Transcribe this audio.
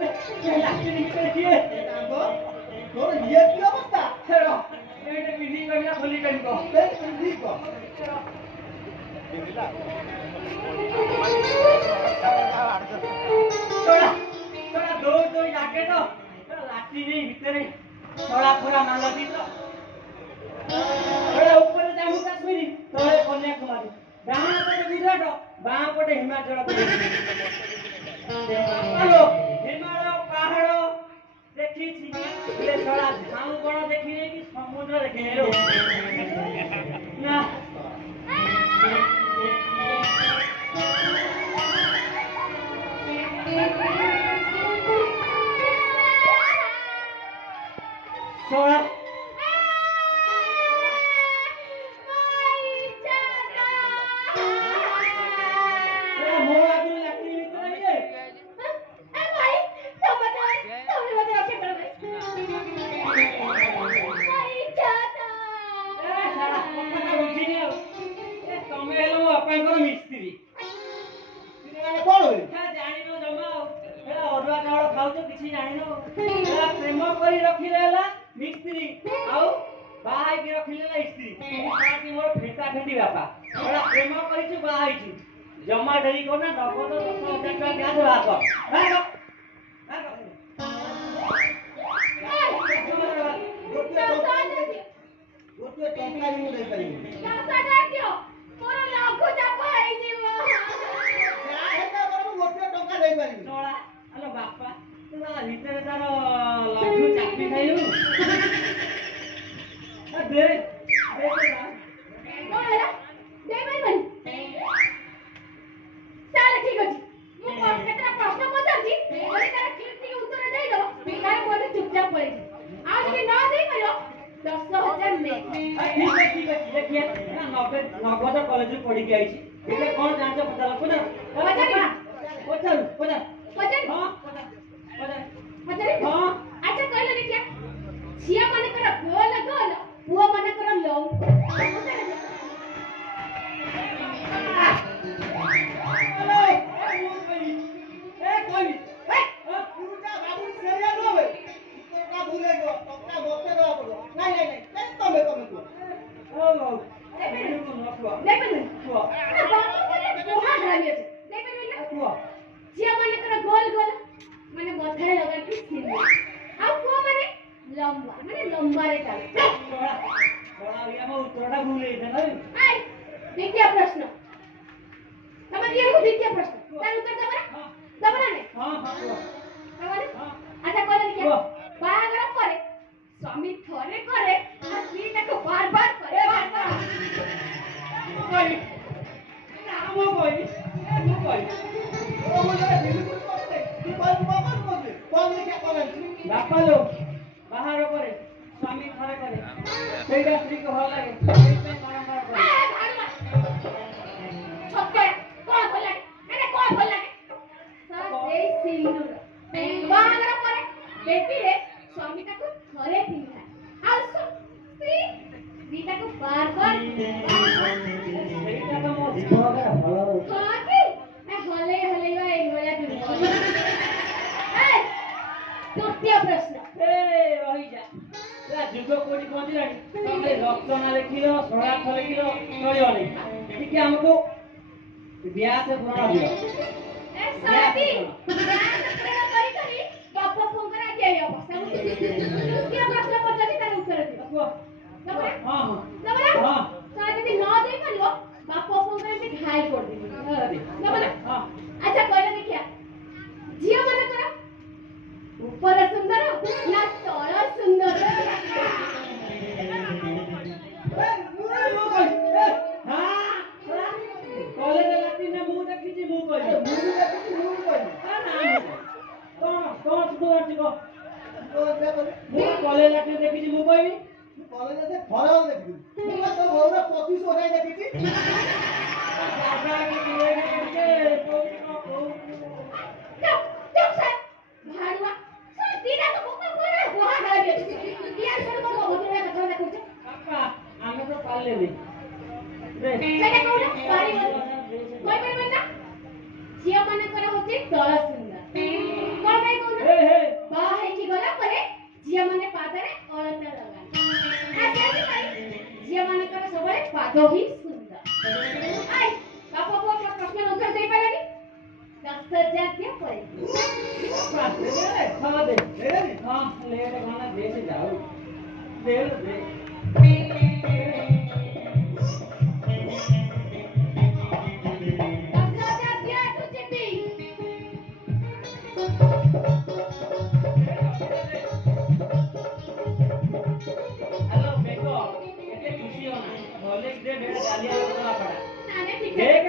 लाठी के किए कांगो तोर ये की अवस्था हेरो एटे पिनी कहिला खोली कनको ते पिंडी को छोड़ा छोड़ा दो जाके तो लाठी नहीं भीतर छोड़ा पूरा माल दी तो छोड़ा ऊपर जम्मू काश्मीर तले कन्याकुमारी डाहाण पटे गुजरात बाँ पटे हिमाचल प्रदेश हेलो हिमालय पहाड़ देखी ये छोड़ा झाऊ बड़ देखिने कि समुद्र देखिने रो ना छोड़ा प्रेम कर रखिले मिस्त्री आउ बाहाई के रखिले स्त्री मोर फेटा फेटी बापा बड़ा प्रेम करिछु बाहाई जमा डेरी को ना नगद 10,000 टका ब्याज बाप गोटे टंका ही नहीं पाई टंका दियो मोर लागु जाप होई जीवो जा हेता करू गोटे टंका नहीं पाई छोड़ा हेलो बापा तू भीतर तार लड्डू चापी खाइलु दे दे भाई भाई चल ठीक अछि मु केतरा प्रश्न पचारछि ओइ तार ठीक ठीक उत्तर देई दो तार मोर चुपचाप पड़े आ যদি না দেই পারো 10,000 ने ठीक है देखिए ना नगद कॉलेज में पढ़ी के आइछि इले कोन जानते पता लगो ना पचल हां पचल हां अच्छा कहले देखिए छिया माने कर गोल गोल पुआ माने कर लंग प्रश्न द्वितीय प्रश्न तार उत्तर दबरा ने अच्छा कहले देखिए बाहागर करे स्वामी थरे करे आ स्त्री ताको बार बार करे बापा लो बाहर करे स्वामी थरे करे सेटा स्त्री को भल लागे सेटा बारंबार करे छक्के कोन भल लागे अरे कोन भल लागे से सिंदूर बाहागर करे बेटी रे स्वामी ताको थरे पिंधा आ स्त्री ताको बार बार सेटा तो मो जीवन का भलो काकी मैं हले हले ए भया दुनिया ए तृतीय प्रश्न रही जा जुग कोटी पहुंचलानी तमे रक्तना लिखिलो सड़ाख लिखिलो चलियो नहीं ठीक है हमको ब्याह से पुराना दियो ए साथी ब्याह करी करी बाप फोंकरा के अवस्था तृतीय प्रश्न पचासी तार उत्तर दियो हां दबरा हां साथी न दे पालो बाप फोंकरा के घाई कर दी दबरा हां अच्छा कहले देखिया झियो मन करा ऊपर सुंदर ना तळ सुंदर कॉलेज लाती ने मुंह देखिछि मुंह कहली कौन तू आटिको मुंह कॉलेज लाती देखिछि मुंह कहबी कॉलेज से फरल देखि मुंह तो भौरा 25 होय देखिछि दादा के दिए के भाड़ुआ तीना को कोका कोरा वहां गला गया यार छोड़ को भोजन का कथा कहछ पापा हमें तो पाले नहीं रे सेटा कोना पारी कोई ना झियो मन कर होचे तळ सुंदर कोन भाई कोन ଆଦୌ ହିଁ ସୁନ୍ଦର। ଆଇ ବାପ ପୁଅ ପ୍ରଶ୍ନର ଉତ୍ତର ଦେଇପାରିଲେନି? 10,000 ଦିଅ ପରେ। ହଁ ଦେ ଦେଇଦେବି? ହଁ ଲେଟ୍ କଣ ଦେ ସେ ଯାଉ ଦେ ଦେ 10,000 ଦିଅ ଏଠୁ ଯିବି। ହ୍ୟାଲୋ ବେକ ଏତେ ଖୁସି ହନା ଭଲେ ଦେ ବେଟା ଡାଲି ଆଉ କଣ ପଡା ନାନେ ଠିକ ଦେଖ